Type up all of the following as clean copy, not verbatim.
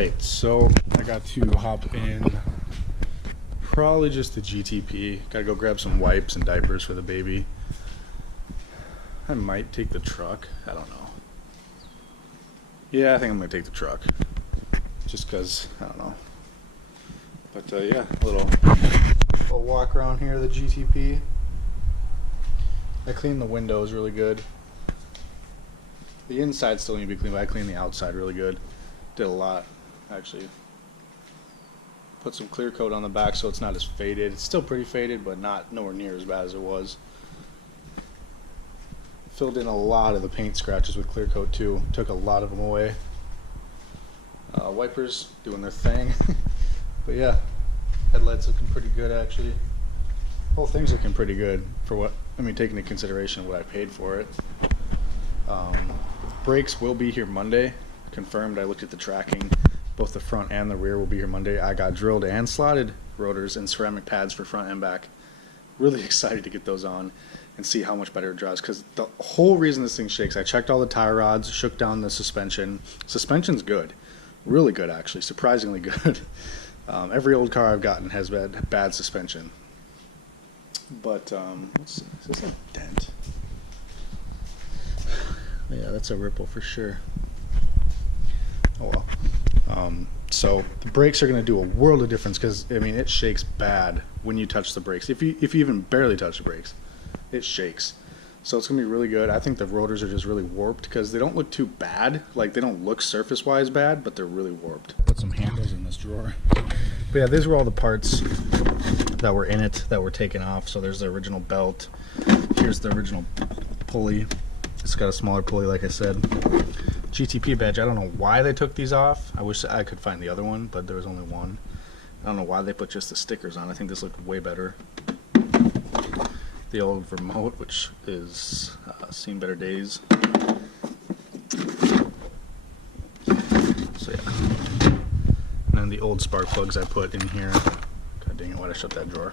Alright, so I got to hop in probably just the GTP. Gotta go grab some wipes and diapers for the baby. I might take the truck. I don't know. Yeah, I think I'm gonna take the truck. Just because, I don't know. But yeah, a little walk around here, the GTP. I cleaned the windows really good. The inside still need to be cleaned, but I cleaned the outside really good. Did a lot, actually. Put some clear coat on the back so it's not as faded. It's still pretty faded, but nowhere near as bad as it was. Filled in a lot of the paint scratches with clear coat too. Took a lot of them away. Wipers doing their thing. But yeah, headlights looking pretty good actually. Whole thing's looking pretty good for what, I mean, taking into consideration what I paid for it. Brakes will be here Monday. Confirmed. I looked at the tracking. Both the front and the rear will be here Monday. I got drilled and slotted rotors and ceramic pads for front and back. Really excited to get those on and see how much better it drives, because the whole reason this thing shakes, I checked all the tie rods, shook down the suspension. Suspension's good. Really good actually. Surprisingly good. Every old car I've gotten has bad suspension. But is this a dent? Yeah, that's a ripple for sure. Oh well. So the brakes are going to do a world of difference, because I mean it shakes bad when you touch the brakes. If you even barely touch the brakes, it shakes. So it's going to be really good. I think the rotors are just really warped because they don't look too bad. Like, they don't look surface wise bad, but they're really warped. Put some handles in this drawer. But yeah, these were all the parts that were in it that were taken off. So there's the original belt. Here's the original pulley. It's got a smaller pulley, like I said. GTP badge, I don't know why they took these off. I wish I could find the other one, but there was only one. I don't know why they put just the stickers on. I think this looked way better. The old remote, which is seen better days. So yeah. And then the old spark plugs I put in here. God dang it, why'd I shut that drawer?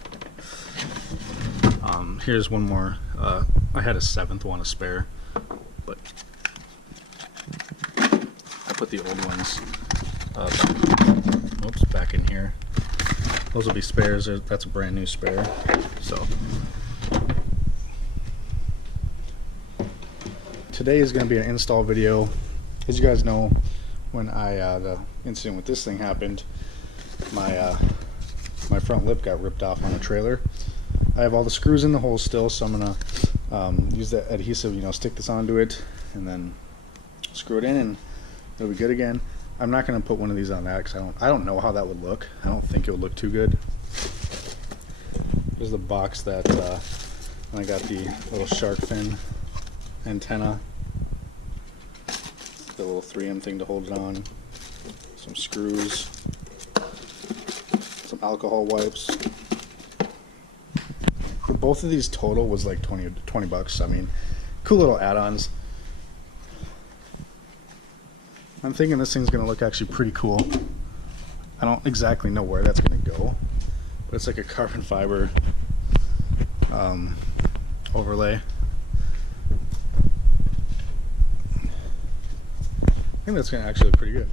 Here's one more. I had a 7th one, a spare, but I put the old ones back in here. Those will be spares. That's a brand new spare. So today is going to be an install video. As you guys know, when the incident with this thing happened, my front lip got ripped off on a trailer. I have all the screws in the hole still, so I'm gonna use that adhesive, stick this onto it and then screw it in, and it'll be good again. I'm not gonna put one of these on that because I don't know how that would look. I don't think it would look too good. There's the box that I got the little shark fin antenna, the little 3M thing to hold it on, some screws, some alcohol wipes. Both of these total was like 20 bucks. I mean, cool little add-ons. I'm thinking this thing's gonna look actually pretty cool. I don't exactly know where that's gonna go, but it's like a carbon fiber overlay. I think that's gonna actually look pretty good.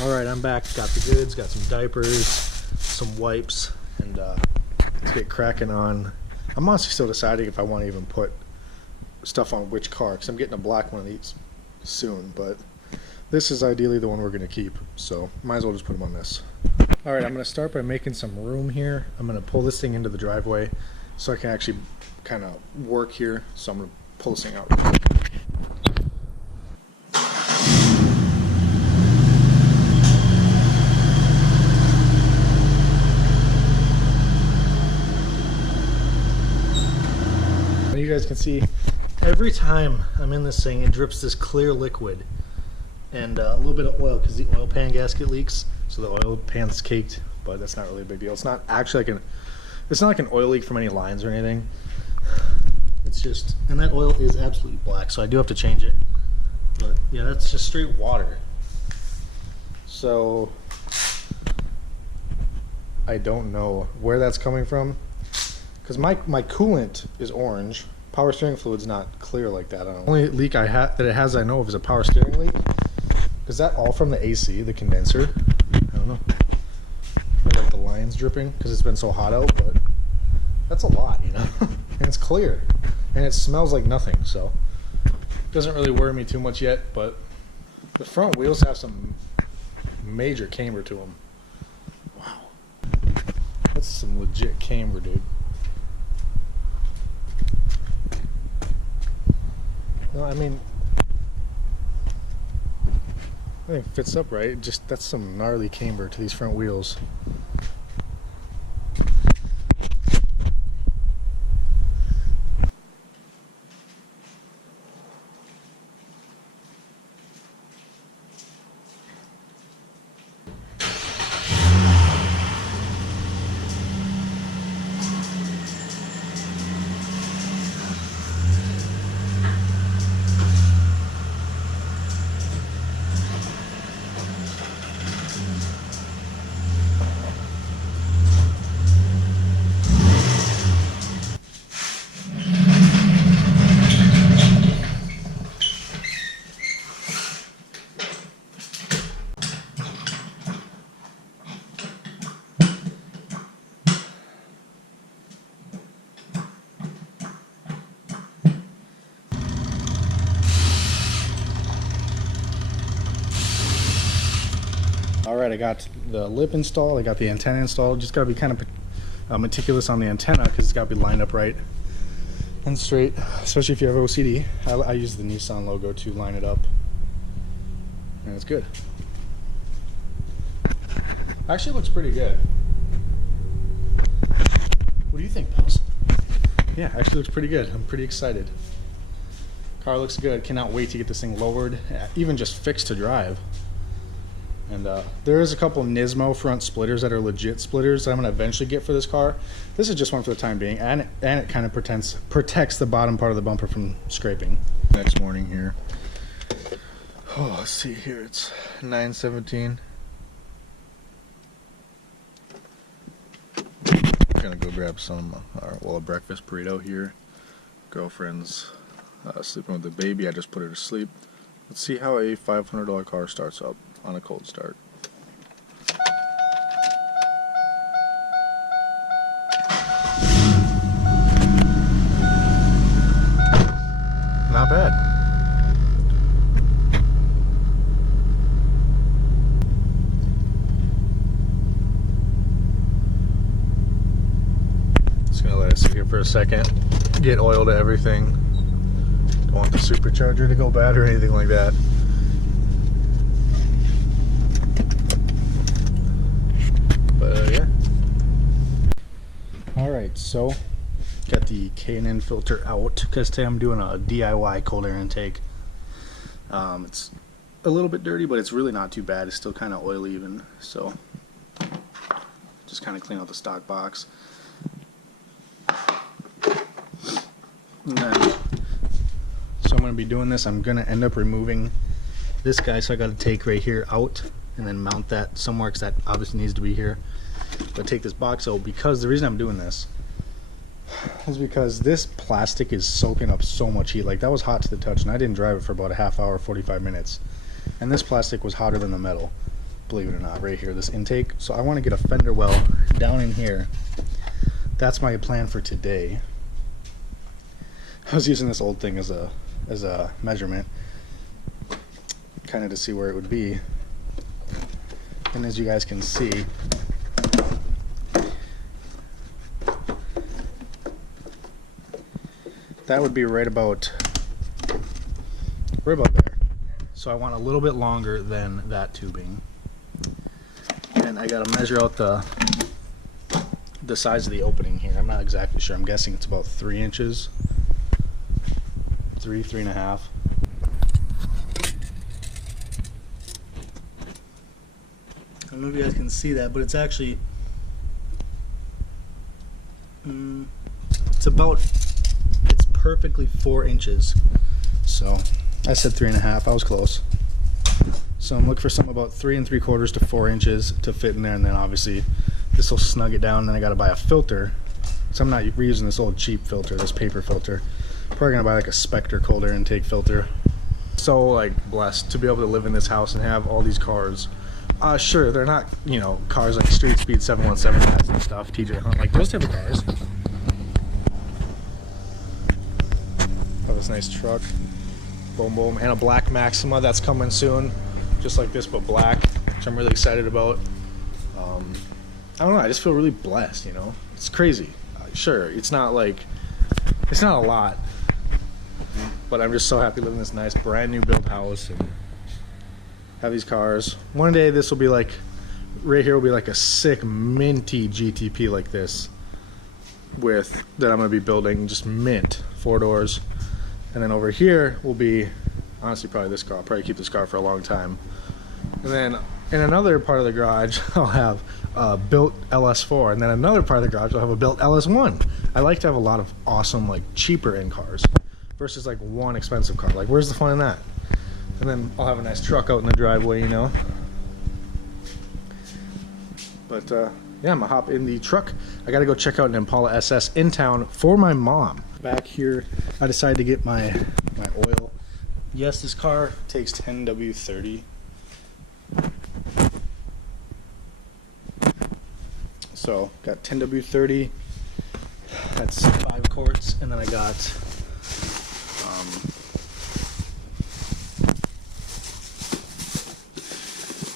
Alright, I'm back. Got the goods, got some diapers, some wipes, and let's get cracking on. I'm honestly still deciding if I want to even put stuff on which car, because I'm getting a black one of these soon, but this is ideally the one we're going to keep, so might as well just put them on this. Alright, I'm going to start by making some room here. I'm going to pull this thing into the driveway so I can actually kind of work here, so I'm going to pull this thing out. You guys can see every time I'm in this thing, it drips this clear liquid and a little bit of oil, because the oil pan gasket leaks, so the oil pan's caked, but that's not really a big deal. It's not actually it's not like an oil leak from any lines or anything. It's just, and that oil is absolutely black, so I do have to change it. But yeah, that's just straight water. So I don't know where that's coming from, because my coolant is orange Power steering fluid's not clear like that. The only leak I that it has I know of is a power steering leak. Is that all from the AC, the condenser? I don't know. Or like the line's dripping because it's been so hot out, but that's a lot, you know. And it's clear, and it smells like nothing, so it doesn't really worry me too much yet. But the front wheels have some major camber to them. Wow, that's some legit camber, dude. No, I mean, I think it fits up right. Just that's some gnarly camber to these front wheels. Alright, I got the lip installed, I got the antenna installed. Just gotta be kind of meticulous on the antenna because it's gotta be lined up right and straight, especially if you have OCD. I use the Nissan logo to line it up, and it's good. Actually looks pretty good. What do you think, pals? Yeah, actually looks pretty good. I'm pretty excited. Car looks good. Cannot wait to get this thing lowered, even just fixed to drive. And there is a couple Nismo front splitters that are legit splitters that I'm going to eventually get for this car. This is just one for the time being, and it kind of protects the bottom part of the bumper from scraping. Next morning here. Oh, let's see here. It's 9:17. I'm gonna go grab some, a breakfast burrito here. Girlfriend's sleeping with the baby. I just put her to sleep. Let's see how a $500 car starts up on a cold start. Not bad. Just gonna let it sit here for a second, get oil to everything. Don't want the supercharger to go bad or anything like that. Yeah. Alright, so got the K&N filter out because today I'm doing a DIY cold air intake. It's a little bit dirty, but it's really not too bad. It's still kind of oily even, so just kind of clean out the stock box. And then, so I'm going to be doing this. I'm going to end up removing this guy, so I got to take right here out and then mount that somewhere because that obviously needs to be here. But take this box out because the reason I'm doing this is because this plastic is soaking up so much heat. Like, that was hot to the touch, and I didn't drive it for about a half hour, 45 minutes. And this plastic was hotter than the metal, believe it or not, right here, this intake. So I want to get a Fenderwell down in here. That's my plan for today. I was using this old thing as a measurement, kind of to see where it would be. And as you guys can see, that would be right about there. So I want a little bit longer than that tubing. And I gotta measure out the size of the opening here. I'm not exactly sure. I'm guessing it's about 3 inches. 3.5. I don't know if you guys can see that, but it's actually it's perfectly 4 inches. So I said 3.5. I was close. So I'm looking for something about 3 3/4 to 4 inches to fit in there, and then obviously this will snug it down. And then I got to buy a filter. So I'm not reusing this old cheap filter, this paper filter. Probably gonna buy like a Spectre cold air intake filter. So like blessed to be able to live in this house and have all these cars. Sure, they're not, you know, cars like Street Speed 717 has and stuff, TJ Hunt, like those type of cars. Have this nice truck, boom boom, and a black Maxima that's coming soon, just like this but black, which I'm really excited about. I don't know, I just feel really blessed, you know. It's crazy. Sure, it's not a lot, but I'm just so happy living in this nice brand new built house and have these cars. One day this will be like, right here will be like a sick minty GTP like this that I'm going to be building, just mint, 4 doors. And then over here will be, honestly, probably this car. I'll probably keep this car for a long time. And then in another part of the garage, I'll have a built LS4, and then another part of the garage, I'll have a built LS1. I like to have a lot of awesome, like, cheaper in cars versus like one expensive car. Like, where's the fun in that? And then I'll have a nice truck out in the driveway, you know. But yeah, I'm gonna hop in the truck. I gotta go check out an Impala SS in town for my mom. Back here, I decided to get my oil. Yes, this car takes 10W30. So got 10W30. That's 5 quarts, and then I got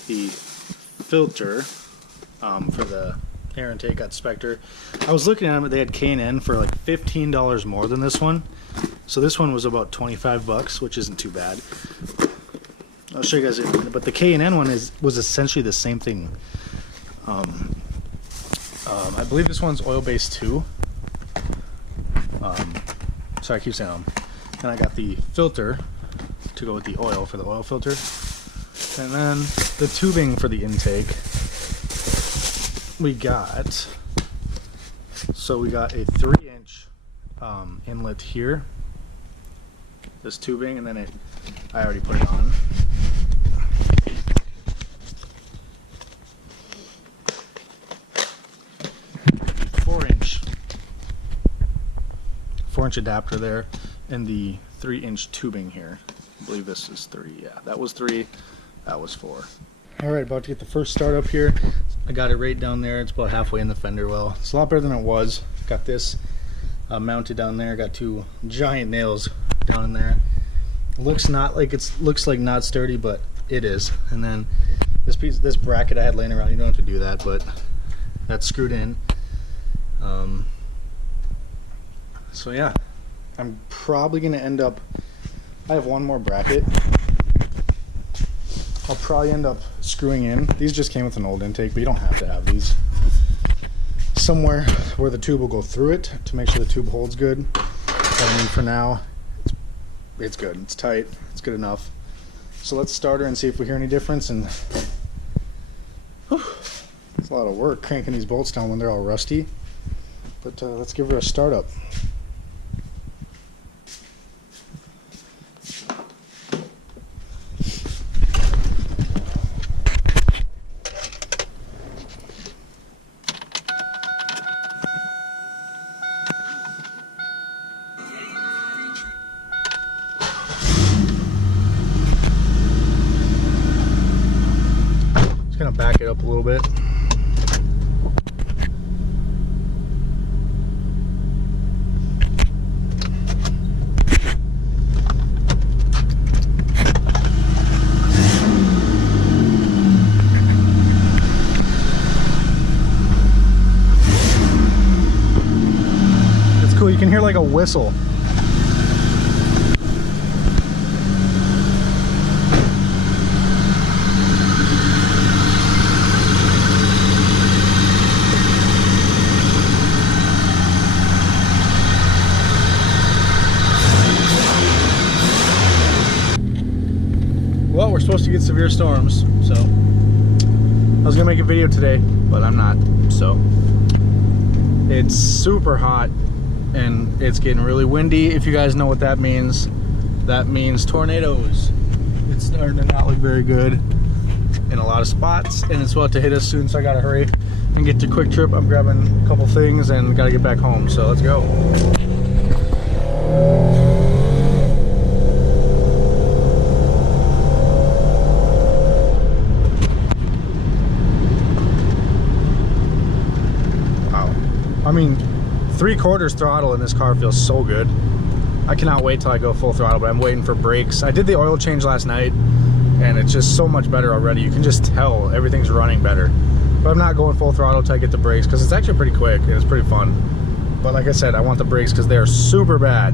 the filter for the air intake. Got Spectre. I was looking at them, they had K&N for like $15 more than this one. So this one was about 25 bucks, which isn't too bad. I'll show you guys in a minute, but the K&N one was essentially the same thing. I believe this one's oil-based too. Sorry, I keep saying and I got the filter to go with the oil for the oil filter. And then the tubing for the intake we got. So we got a 3-inch inlet here. This tubing, and then I already put it on. Four-inch adapter there, and the 3-inch tubing here. I believe this is 3. Yeah, that was 3. That was 4. All right, about to get the first start up here. I got it right down there. It's about halfway in the Fenderwell. It's a lot better than it was. Got this mounted down there. Got 2 giant nails down in there. Looks like not sturdy, but it is. And then this bracket I had laying around. You don't have to do that, but that's screwed in. So yeah, I'm probably gonna end up. I have one more bracket. I'll probably end up screwing in. These just came with an old intake, but you don't have to have these. Somewhere where the tube will go through it to make sure the tube holds good. But I mean, for now, it's good. It's tight. It's good enough. So let's start her and see if we hear any difference. And whew, it's a lot of work cranking these bolts down when they're all rusty. But let's give her a start up. Gonna back it up a little bit. It's cool, you can hear like a whistle. Well, we're supposed to get severe storms, so I was gonna make a video today, but I'm not. So it's super hot and it's getting really windy. If you guys know what that means tornadoes. It's starting to not look very good in a lot of spots, and it's about to hit us soon, so I gotta hurry and get to Quick Trip. I'm grabbing a couple things and gotta get back home, so let's go. 3/4 throttle in this car feels so good. I cannot wait till I go full throttle, but I'm waiting for brakes. I did the oil change last night, and it's just so much better already. You can just tell everything's running better. But I'm not going full throttle till I get the brakes, because it's actually pretty quick and it's pretty fun. But like I said, I want the brakes because they are super bad.